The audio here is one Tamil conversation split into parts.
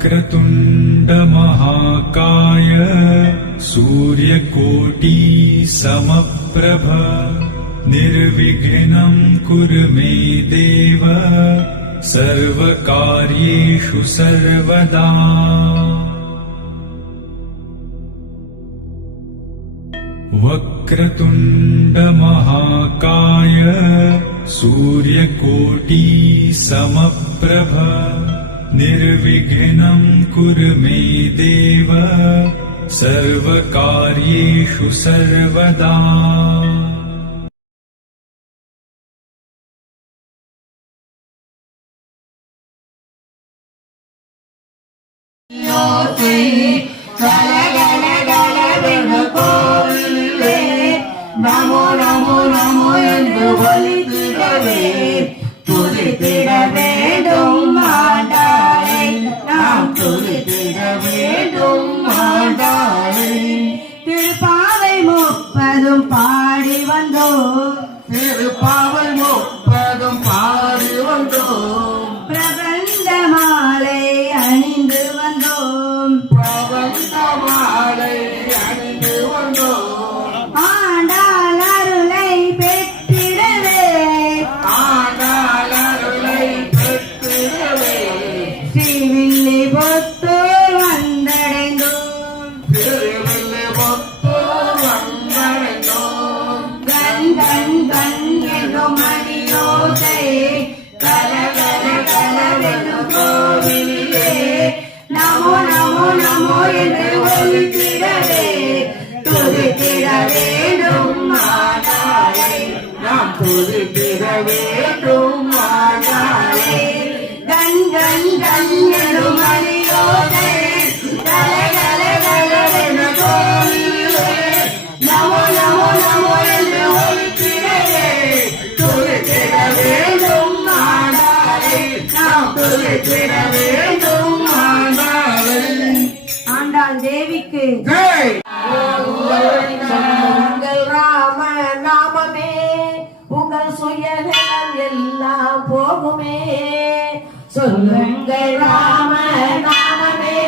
वक्रतुण्ड महाकाय सूर्यकोटि समप्रभ निर्विघ्नं कुरु मे देव सर्वकार्येषु सर्वदा। वक्रतुण्ड महाकाय सूर्यकोटि समप्रभ निर्विघ्नं कुरु मे देव सर्वकार्येषु सर्वदा। நமோ நமோ நமோ என்று ஒலித்திடவே துதித்திட வேண்டும் ஆண்டாளை நாம் துதித்திட வேண்டும் ஆண்டாளை. திருப்பாவை 30 பாடி வந்தோம், திருப்பாவை 30 பாடி வந்தோம், பிரபந்த மாலை அணிந்து வந்தோம், பிரபந்த மாலை அணிந்து வந்தோம். ஆண்டாள் அருளை பெற்றிடவே, ஆண்டாள் அருளை பெற்றிடவே ஸ்ரீவில்லிபுத்தூர் வந்தடைந்தோம், ஸ்ரீவில்லிபுத்தூர் வந்தடைந்தோம். கண் கண் கண் என்னும் மணியோசை கலகல கலவெனும் கோவிலே நமோ நமோ நமோ என்று ஒலித்திடவே துதித்திட வேண்டும் ஆண்டாளை நாம் துதித்திட வேண்டும் ஆண்டாளை. கண் கண் கண் எனும் மணியோசை கலகல கலவெனும் கோவிலே நமோ நமோ நமோ என்று ஒலித்திடவே துதித்திட வேண்டும் ஆண்டாளை நாம் துதித்திட வேண்டும் ஆண்டாளை. ஆண்டாள் தேவிக்கு ஜெய். உங்கள் ராம நாமமே உங்கள் சுயநலம் எல்லாம் போகுமே, சொல்லுங்கள் ராம நாமமே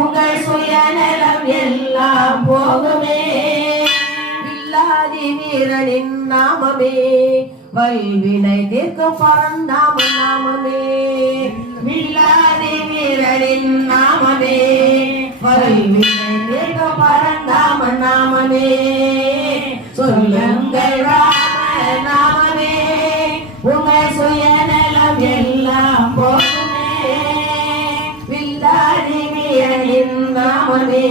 உங்கள் சுயநலம் எல்லாம் போகுமே. வில்லாதி வீரனின் நாமமே வல்வினை தீர்க்கும் பரந்தாம நாமமே, வில்லாதி வீரனின் நாமமே வல்வினை தீர்க்கும் பரந்தாம நாமமே. சொல்லுங்கள் ராம நாமமே உங்கள் சுயநலம் எல்லாம் போகுமே, வில்லாதி வீரனின் நாமமே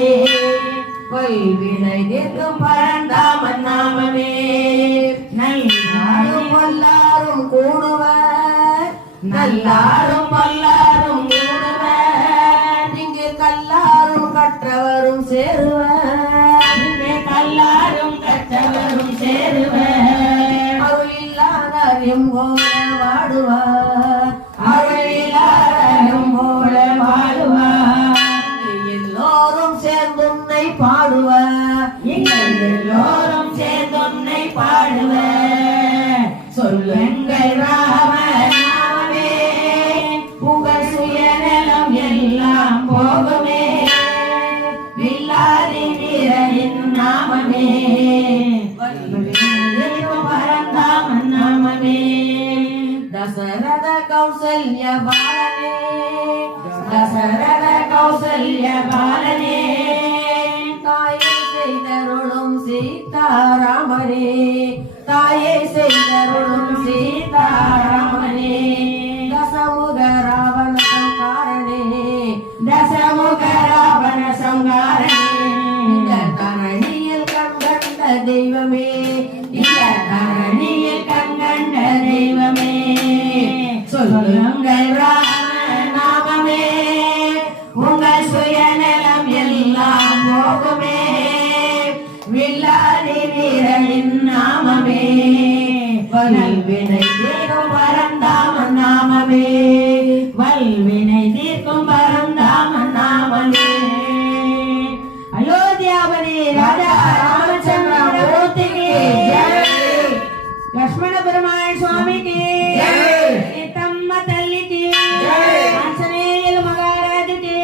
வல்வினை தீர்க்கும் பரந்தாம நாமமே. நல்லாரும் எல்லாரும் கூடுவர், நல்லாரும் எல்லாரும் கூடுவர், இங்கு கல்லாரும் கற்றவரும் சேருவர், இங்கு கல்லாரும் கற்றவரும் சேருவர். அருள் இல்லாதரும் போல வாடுவார், அருள் இல்லாதரும் போல வாடுவார். எல்லோரும் சேர்ந்து உன்னை பாடுவார், இங்கு எல்லோரும் சேர்ந்து உன்னை பாடுவார். சொல்லுங்கள் ராம நாமமே உங்கள் சுயநலம் எல்லாம் போகுமே, வில்லாதி வீரனின் நாமமே பரந்தாம நாமமே. தசரத கௌசல்ய பாலனே, தசரத கௌசல்ய பாலனே தாயை செய்தருளும் சீதாராமனே, தாயை செய்தருளும் சீதாராமனே. தசமுக ராவண சங்காரனே, தசமுக ராவண சங்காரனே. இந்த தரணியில் கண்கண்ட தெய்வமே, இந்த தரணியில் கண்கண்ட தெய்வமே. சொல்லுங்கள் ராம நாமமே உங்கள் சுயநலம் எல்லாம் போகுமே, வில்லாதி வீரனின் நாமமே வல்வினை தீர்க்கும் பரந்தாம நாமமே, வல்வினை தீர்க்கும் பரந்தாம நாமமே. அயோத்தியாபதி ராஜா ராமச்சந்திர மூர்த்திக்கு ஜெய், லக்ஷ்மண பெருமாள் சுவாமிக்கு ஜெய், தம்ம தல்லிக்கு ஜெய், ஆஞ்சநேயர் மகாராஜுக்கு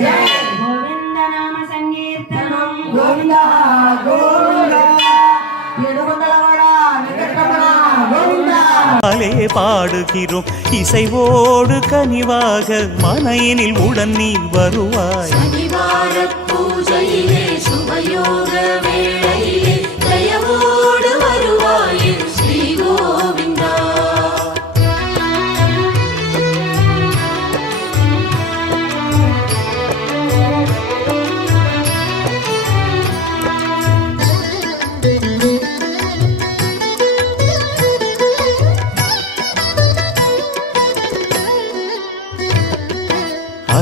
గోవింద నామ సంకీర్తనం గోవింద గోవింద ఏడుకొండలవాడ వెంకటరమణ గోవింద பாடுகிறோம் இசைவோடு கனிவாக மனையினில் உடன் நீ வருவாய். சனிவார பூஜையிலே சுபயோக வேளையிலே தயவோடு வருவாயே ஸ்ரீ கோவிந்தா.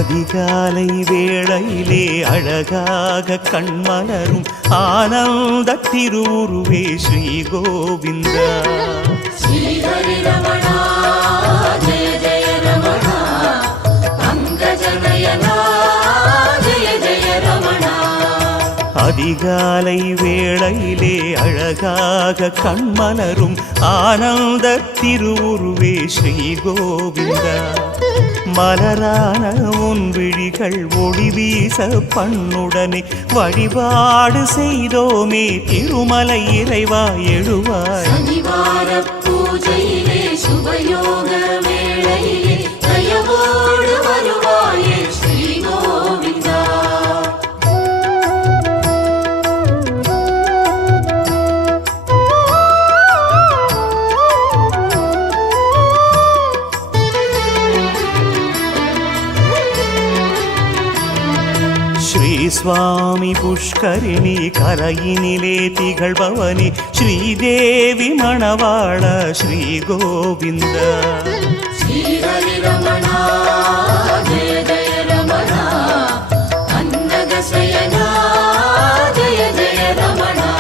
அதிகாலை வேளையிலே அழகாக கண்மலரும் ஆனந்த திருவுருவே ஸ்ரீ கோவிந்தா. ஸ்ரீஹரி ரமணா ஜெய ஜெய ரமணா, பங்கஜநயனா ஜெய ஜெய ரமணா. அதிகாலை வேளையிலே அழகாக கண்மலரும் ஆனந்த திருவுருவே ஸ்ரீ கோவிந்தா. மலரான உன் விழிகள் ஒளி வீச பண்ணுடனே வழிபாடு செய்தோமே திருமலை இறைவா எழுவாய். சனிவார பூஜையிலே சுபயோக வேளையிலே தயவோடு வருவாயே ஸ்ரீ கோவிந்தா. ஸ்ரீ சுவாமி புஷ்கரிணி கரையினிலே திகழ்பவனி ஸ்ரீதேவி மணவாள ஸ்ரீ கோவிந்தா. ஸ்ரீஹரி ரமணா ஜெய ஜெய ரமணா, அன்னதசயனா ஜெய ஜெய ரமணா.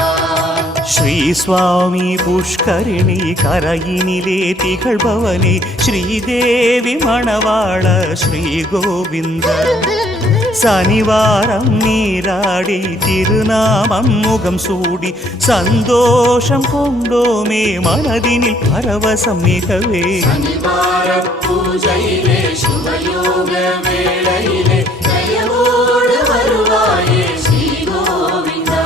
ஸ்ரீ சுவாமி புஷ்கரிணி கரையினிலே திகழ்பவனி ஸ்ரீதேவி மணவாள ஸ்ரீ கோவிந்தா. சனிவாரம் நீராடி திருநாமம் முகம் சூடி சந்தோஷம் கொண்டோமே மனதினில் பரவசம் மிகவே. சனிவார பூஜையிலே சுபயோக வேளையிலே தயவோடு வருவாயே ஸ்ரீ கோவிந்தா.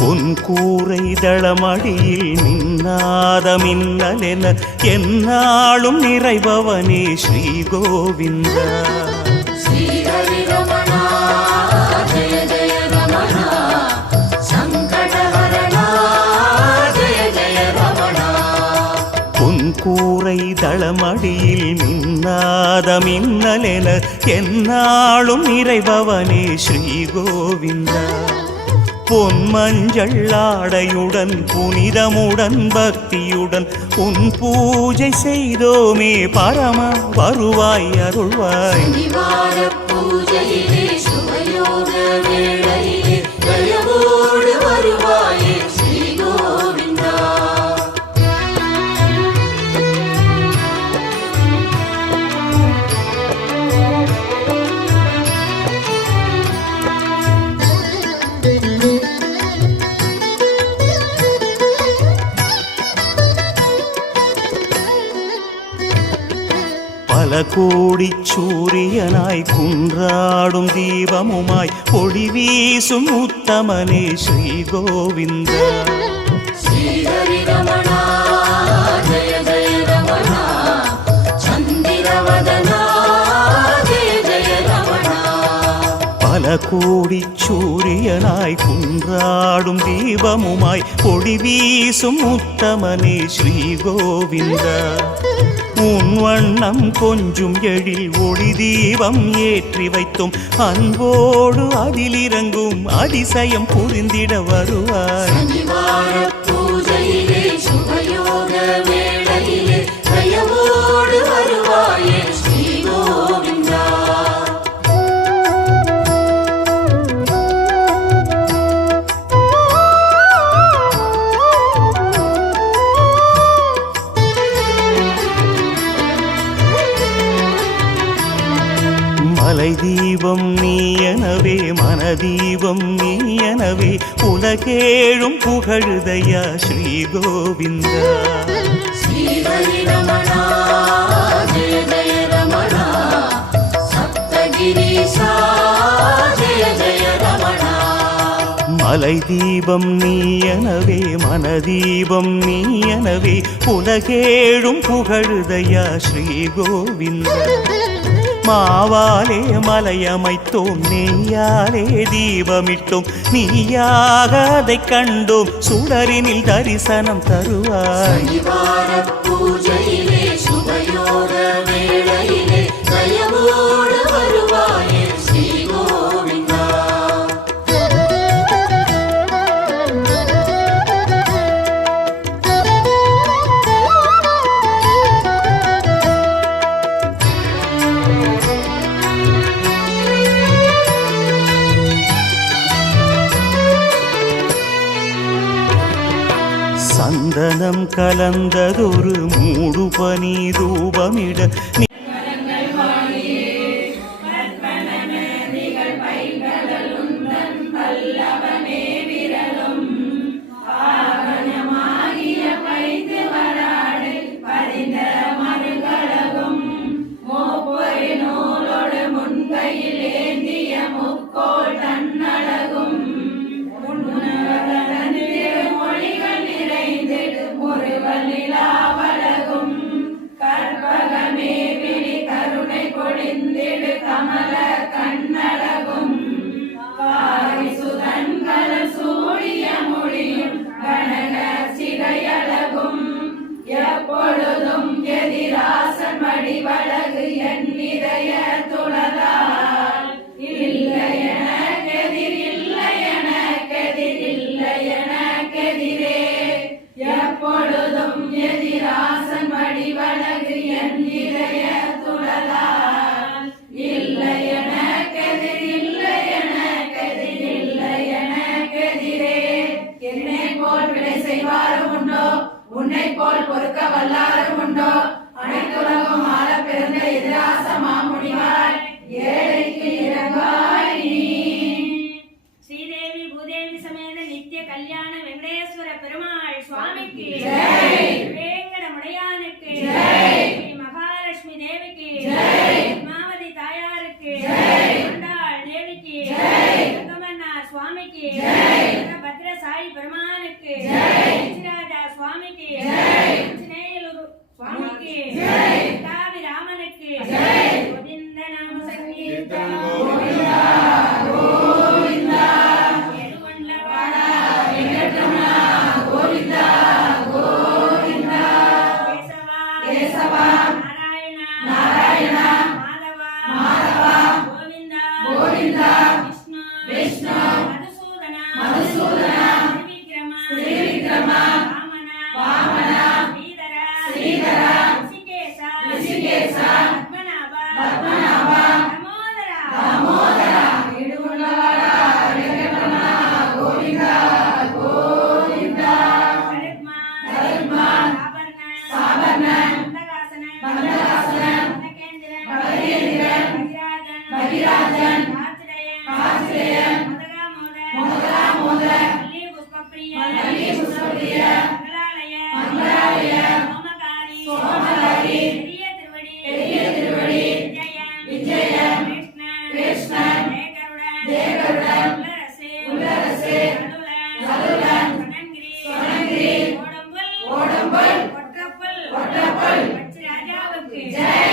பொன் கூரை தளமடியில் மின்னாத மின்னலென எந்நாளும் நிறைபவனே ஸ்ரீ கோவிந்தா. ஸ்ரீஹரி ரமணா ஜெய ஜெய ரமணா, சங்கடஹரணா ஜெய ஜெய ரமணா. பொன் கூரை தளமடியில் மின்னாத மின்னலென எந்நாளும் நிறைபவனே ஸ்ரீ கோவிந்தா. பொன் மஞ்சள் ஆடையுடன் புனிதமுடன் பக்தியுடன் உன் பூஜை செய்தோமே பரம வருவாய் அருள்வாய். சனிவார பூஜையிலே சுபயோக வேளையிலே தயவோடு வருவாயே ஸ்ரீ கோவிந்தா. பல கோடி சூரியனாய் குன்றாடும் தீபமுமாய் ஒளி வீசும் உத்தமனே ஸ்ரீ கோவிந்தா. ஸ்ரீஹரி ரமணா ஜெய ஜெய ரமணா, சந்திரவதனா ஜெய ஜெய ரமணா. பல கோடி சூரியனாய் குன்றாடும் தீபமுமாய் ஒளி வீசும் உத்தமனே ஸ்ரீ கோவிந்தா. உன் வண்ணம் கொஞ்சும் எழில் ஒளி தீபம் ஏற்றி வைத்தோம் அன்போடு அதிலிறங்கும் அதிசயம் புரிந்திட வருவாய். சனிவார பூஜையிலே சுபயோக வேளையிலே தயவோடு வருவாயே ஸ்ரீ கோவிந்தா. தீபம் நீ எனவே மனதீபம் நீ எனவே உலகேழும் புகழுதையா ஸ்ரீ கோவிந்தா. ஸ்ரீஹரி ரமணா ஜெய ஜெய ரமணா, சப்தகிரீசா ஜெய ஜெய ரமணா. மலை தீபம் நீ எனவே மனதீபம் நீ எனவே உலகேழும் புகழுதையா ஸ்ரீ கோவிந்தா. மாவாலே மலையமைத்தோம் நெய்யாலே தீபமிட்டோம் நீயாக அதைக் கண்டோம் சுடரினில் தரிசனம் தருவாய். சனிவார பூஜையிலே சுபயோக வேளையிலே தயவோடு வருவாயே ஸ்ரீ கோவிந்தா. சந்தனம் கலந்ததொரு மூடு பனி தூபமிட உன்னை போல் பொறுக்க வல்லாரும் உண்டோ? அனைத்துலகம் ஆள பிறந்த எதிராச மாமுனிவாய் ஏழைக்கு இறங்காய் நீ. ஸ்ரீதேவி பூதேவி சமேத நித்திய கல்யாண வெங்கடேஸ்வர பெருமாள் சுவாமிக்கு வேங்கடமுடையானுக்கு ஸ்ரீ மகாலட்சுமி தேவிக்கு பத்மாவதி தாயாருக்கு ஆண்டாள் தேவிக்கு ரங்கமன்னார் சுவாமிக்கு பத்ர சாயி பெருமானுக்கு ராஜா சுவாமிக்கு ஆஞ்சநேயலு சுவாமிக்கு தாவி ராமனுக்கு கோவிந்த நாம சங்கீர்த்தனம் கோவிந்தா கோவிந்தா எதுவண்ணவாடா வெங்கடரமணா கோவிந்தா கோவிந்தா கேசவா கேசவா நாராயணா நாராயணா மாதவா மாதவா கோவிந்தா கோவிந்தா விஷ்ணு விஷ்ணு மதுசூதனா மதுசூதனா ஸ்ரீவிக்ரமா ஸ்ரீவிக்ரமா வாமனா வாமனா ஸ்ரீதரா ஸ்ரீதரா ரிஷிகேசா ரிஷிகேசா பத்மநாபா பத்மநாபா தாமோதரா தாமோதரா இடுவுள்ளவாடா வெங்கடரமணா கோவிந்தா கோவிந்தா கருத்மா கருத்மா சாபர்ண சாபர்ண மந்தகாசன மந்தகாசன மதகேந்திரன் மதகேந்திரன் மகிராஜன் மகிராஜன் கார்த்திரேயன் கார்த்திரேயன் மதகாமோதர் மதகாமோதர் மல்லி புஷ்பப்பிரிய மல்லி புஷ்பப்பிரிய மங்களாலய மங்களாலய சோமகாரி சோமகாரி பெரிய திருவடி பெரிய திருவடி விஜயன் விஜயன் கிருஷ்ணன் கிருஷ்ணன் ஜெயகருடன் ஜெயகருடன் உல்லரசே உல்லரசே நடுலன் நடுலன் கணங்கிரி கணங்கிரி ஓடம்புல் ஓடம்புல் ஒற்றப்புல் ஒற்றப்புல் பச்சை ராஜாவுக்கு ஜெய்